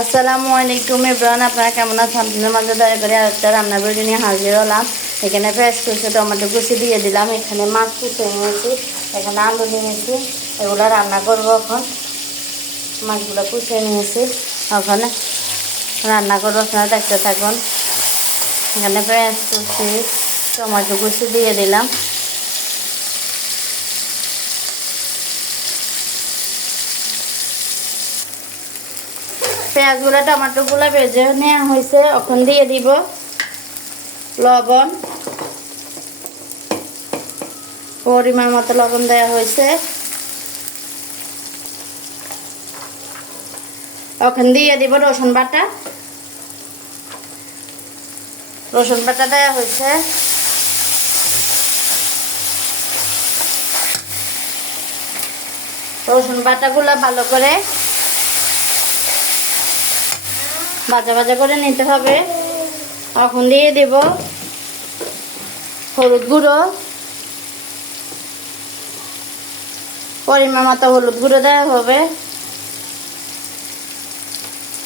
আসসালামু আলাইকুম এভরিওয়ান, আপনারা কেমন আছেন? আপনাদের মাঝে দয়া করে আরেকটা রান্না ভিডিও নিয়ে হাজির হলাম। এখানে পেঁয়াজ কুচি টমেটো কুচি দিয়ে দিলাম, এখানে মাছ কুচি নিয়েছি, এখানে আলু নিয়েছি, এগুলো রান্না করবো। এখন মাছগুলো কুচিয়ে নিয়েছি, ওখানে রান্না করবো, আপনারা দেখতে থাকুন। এখানে পেঁয়াজ কুচি টমেটো কুচি দিয়ে দিলাম। পেঁয়াজগুলো টমেটোগুলো ভেজে নেওয়া হয়েছে, এখন দিয়ে দিব লবণ, পরিমাণ মতো লবণ দেওয়া হয়েছে। এখন দিয়ে দিব রসুন বাটা, রসুন বাটা দেওয়া হয়েছে। রসুন বাটাগুলো ভালো করে ভাজা ভাজা করে নিতে হবে। এখন দিয়ে দেব হলুদ গুঁড়ো, পরিমাণ মতো হলুদ গুঁড়ো দেওয়া হবে।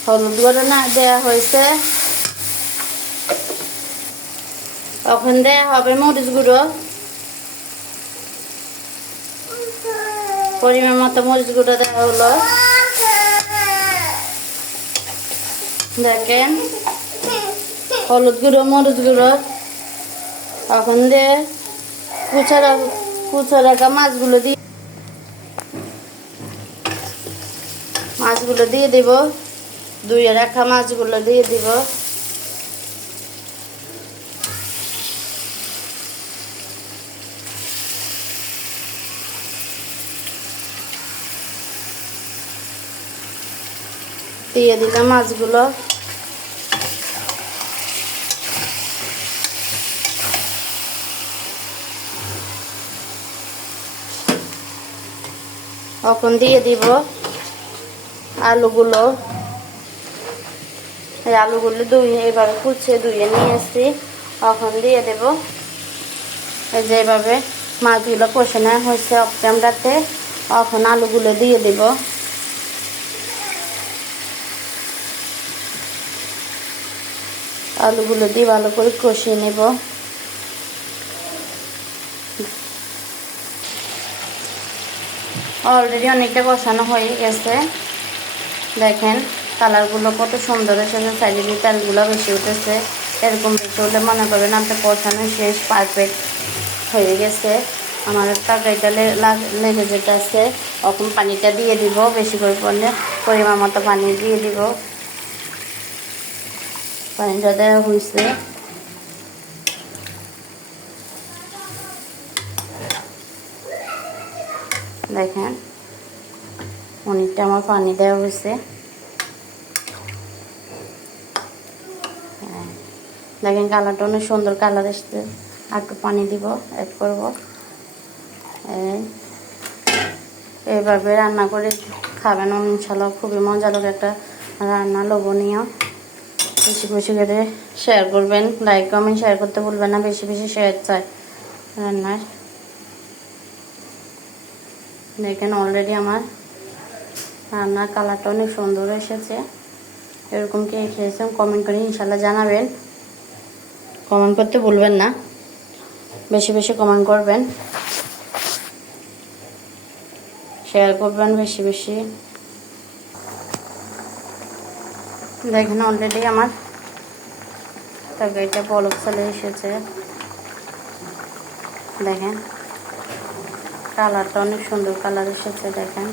হলুদ গুঁড়ো না দেওয়া হয়েছে, এখন দেওয়া হবে মরিচ গুঁড়ো, পরিমাণ মতো মরিচ গুঁড়ো দেওয়া হলো। দেখেন হলুদ গুঁড়ো মরিচ গুঁড়ো। এখন দিয়ে কুচা রাখা মাছগুলো দিয়ে দিব, ধুয়ে রাখা মাছগুলো দিয়ে দিব। দিয়ে দিলাম মাছগুলো। এখন দিয়ে দিব আলুগুলো। এই আলুগুলো ধুয়ে এইভাবে কুচিয়ে ধুয়ে নিয়েছি, এখন দিয়ে দেব। এই যে এইভাবে মাছগুলো কষে নেওয়া হয়েছে অফ ক্যামেরাতে, এখন আলুগুলো দিয়ে দেব। আলুগুলো দিয়ে ভালো করে কষিয়ে নেব। অলরেডি অনেকটা কষানো হয়ে গেছে, দেখেন কালারগুলো কত সুন্দর এসেছে, সাইডে দিয়ে তেলগুলো বেশি উঠেছে। এরকম বেশি হলে মনে করবেন আপনার কষানো শেষ, পারফেক্ট হয়ে গেছে। আমার তরকারিটা লেগে যেতেছে, এখন পানিটা দিয়ে দিব, বেশি করে পড়লে পরিমাণ মতো পানি দিয়ে দিব। পানিটা দেওয়া হয়েছে। দেখেন অনেকটা আমার পানি দেওয়া হয়েছে। দেখেন কালারটা অনেক সুন্দর কালার এসছে। আর একটু পানি দিব, অ্যাড করব। এইভাবে রান্না করে খাবেন ইনশাল্লাহ, খুবই মজা লাগে একটা রান্না, লোভনীয়। বেশি বেশি করে শেয়ার করবেন, লাইক কমেন্ট শেয়ার করতে ভুলবেন না, বেশি বেশি শেয়ার চাই রান্নার। দেখেন অলরেডি আমার রান্নার কালারটা অনেক সুন্দর এসেছে। এরকম কে খেয়েছেন কমেন্ট করে ইনশাল্লাহ জানাবেন। কমেন্ট করতে ভুলবেন না, বেশি বেশি কমেন্ট করবেন, শেয়ার করবেন বেশি বেশি। দেখেন অলরেডি আমার তরকারিটা বলক চলে এসেছে। দেখেন কালারটা অনেক সুন্দর কালার এসেছে। দেখেন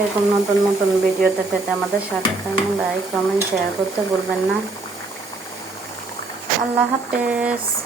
এরকম নতুন নতুন ভিডিওতে পেতে আমাদের সাথে থাকুন, লাইক কমেন্ট শেয়ার করতে ভুলবেন না। আল্লাহ হাফেজ।